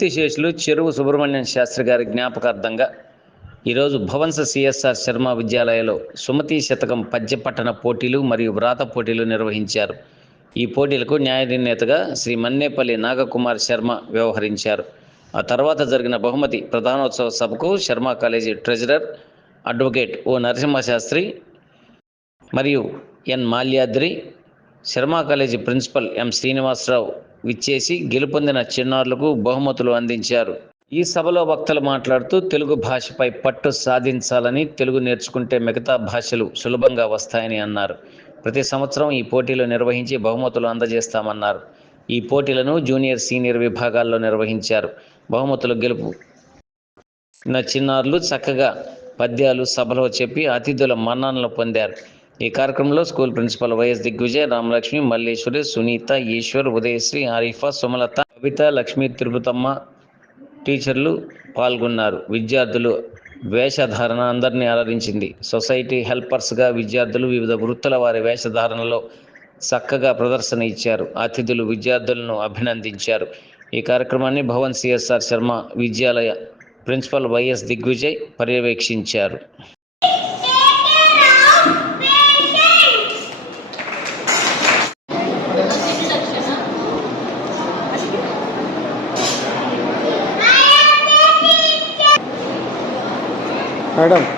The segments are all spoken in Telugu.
కీర్తిశేషులు చెరువు సుబ్రహ్మణ్యం శాస్త్రి గారి జ్ఞాపకార్థంగా ఈరోజు Bhavans C S R Sarma విద్యాలయంలో Sumathi Satakam పద్య పట్టణ పోటీలు మరియు వ్రాత పోటీలు నిర్వహించారు. ఈ పోటీలకు న్యాయ నిర్ణేతగా శ్రీ మన్నేపల్లి నాగకుమార్ శర్మ వ్యవహరించారు. ఆ తర్వాత జరిగిన బహుమతి ప్రధానోత్సవ సభకు Sharma college treasurer advocate O Narasimhasastri మరియు N Malyadri Sharma college principal M Srinivasarao విచ్చేసి గెలుపొందిన చిన్నారులకు బహుమతులు అందించారు. ఈ సభలో వక్తలు మాట్లాడుతూ తెలుగు భాషపై పట్టు సాధించాలని తెలుగు నేర్చుకుంటే మిగతా భాషలు సులభంగా వస్తాయని అన్నారు. ప్రతి సంవత్సరం ఈ పోటీలు నిర్వహించి బహుమతులు అందజేస్తామన్నారు. ఈ పోటీలను జూనియర్ సీనియర్ విభాగాల్లో నిర్వహించారు. బహుమతులు గెలుపు చిన్నారులు చక్కగా పద్యాలు సభలో చెప్పి అతిథుల మన్ననలు పొందారు. ఈ కార్యక్రమంలో school principal YS Digvijay Ramalakshmi Malleswari Sunitha Eswar Udayasri Arifa Sumalatha Kavitha Lakshmi Tirupatamma టీచర్లు పాల్గొన్నారు. విద్యార్థులు వేషధారణ అందరినీ అలరించింది సొసైటీ హెల్పర్స్గా విద్యార్థులు వివిధ వృత్తుల వారి వేషధారణలో చక్కగా ప్రదర్శన ఇచ్చారు. అతిథులు విద్యార్థులను అభినందించారు. ఈ కార్యక్రమాన్ని Bhavan C S R Sarma Vidyalaya principal YS Digvijay పర్యవేక్షించారు. Madam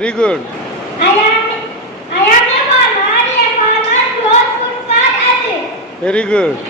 very good. I am, I am a farmer. A farmer. Food, Very good.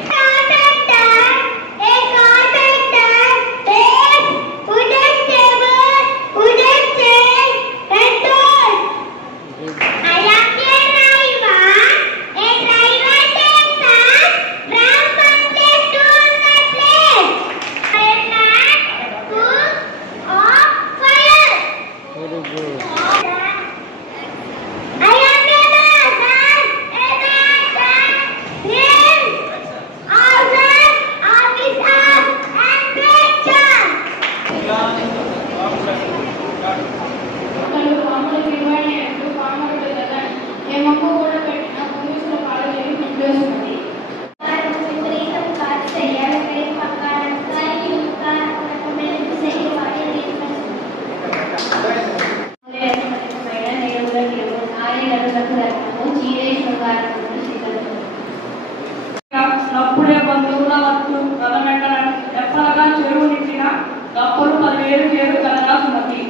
తన దుఃఖమే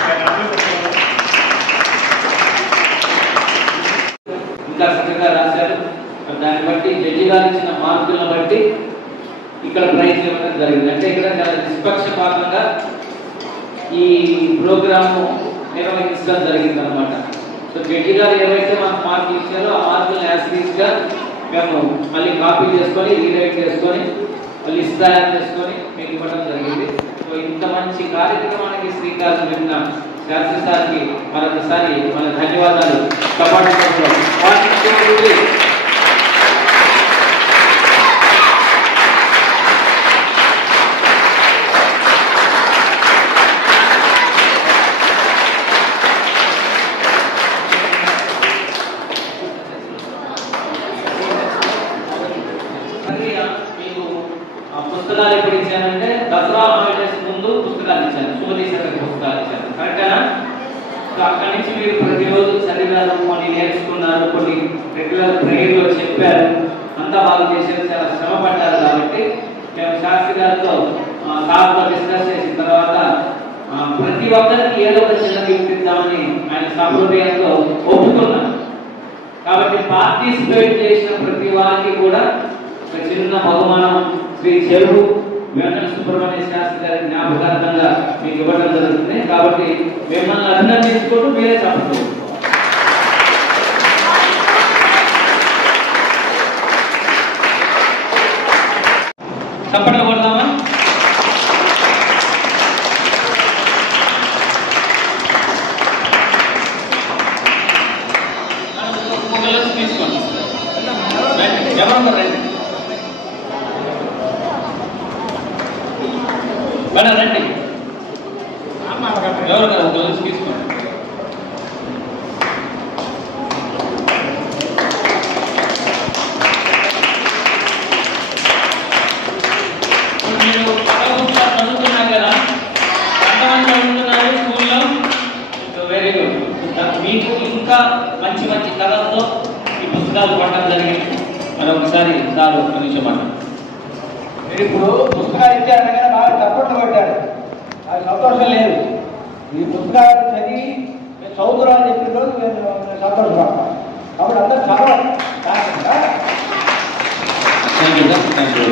నరకమంటూ ఇంకా చక్కగా రాశారు. దాన్ని బట్టి జడ్జి గారు ఇచ్చిన మార్కులను బట్టి ఇక్కడ ప్రైజ్ ఇవ్వడం జరిగింది. అంటే ఇక్కడ చాలా నిష్పక్షపాతంగా ఈ ప్రోగ్రామ్ నిర్వహించడం జరిగింది అనమాట సో జడ్జి గారు ఏవైతే మనకు మార్కులు ఇచ్చారో ఆ మార్కులను యాసిడ్స్గా మేము మళ్ళీ కాపీ చేసుకొని రీరైట్ చేసుకొని మళ్ళీ లిస్ట్ తయారు చేసుకొని మీకు ఇవ్వడం జరిగింది. సో ఇంత మంచి కార్యక్రమానికి శ్రీకారం పెట్టిన శాస్త్రి సార్కి మరొకసారి మన ధన్యవాదాలు. కపాటి మళ్ళీ మీకు ఆ పుస్తకాలు ఎప్పుడు ఇచ్చానంటే దసరా హాలిడేస్ ముందు పుస్తకాలు ఇచ్చాను సుమతి శతక పుస్తకాలు ఇచ్చాను కరెక్టేనా సో అక్కడి నుంచి మీరు ప్రతిరోజు చదివారు కొన్ని నేర్చుకున్నారు కొన్ని రెగ్యులర్ ప్రేయర్లో చెప్పారు. అంతా బాగా చేశారు చాలా శ్రమ పడ్డారు కాబట్టి మేము శాస్త్రి గారితో సార్తో డిస్కస్ చేసిన తర్వాత ప్రతి ఒక్కరికి ఏదో ఒక చిన్న గిఫ్ట్ ఇద్దామని ఆయన సహృదయంతో ఒప్పుకున్నాను కాబట్టి పార్టిసిపేట్ చేసిన ప్రతి వారికి కూడా ఒక చిన్న బహుమానం. శ్రీ చెరువు వెంకట సుబ్రహ్మణ్య శాస్త్రి గారి జ్ఞాపకార్థంగా మీకు ఇవ్వడం జరుగుతుంది. కాబట్టి మిమ్మల్ని అభినందించుకుంటూ మీరే చెప్పండి చప్పట్లు కొడదామా ఒక లక్ష తీసుకోండి రండి. ఎవరున్నారు రండి మేడం రండి ఎవరు కదా లక్ష తీసుకోండి. మీకు ఇంకా మంచి మంచి కథలతో ఈ పుస్తకాలు పడడం జరిగింది. మరి ఒకసారి సార్ ఒక నిమిషం మీరు ఇప్పుడు పుస్తకాలు ఇచ్చారు సంతోషం లేదు. ఈ పుస్తకాలు చదివి మేము చదువుతున్నా అని చెప్పిన రోజు మేము సంతోషపడతాం. కాబట్టి అందరూ చదవాలి. కాకుండా థ్యాంక్ యూ థ్యాంక్ యూ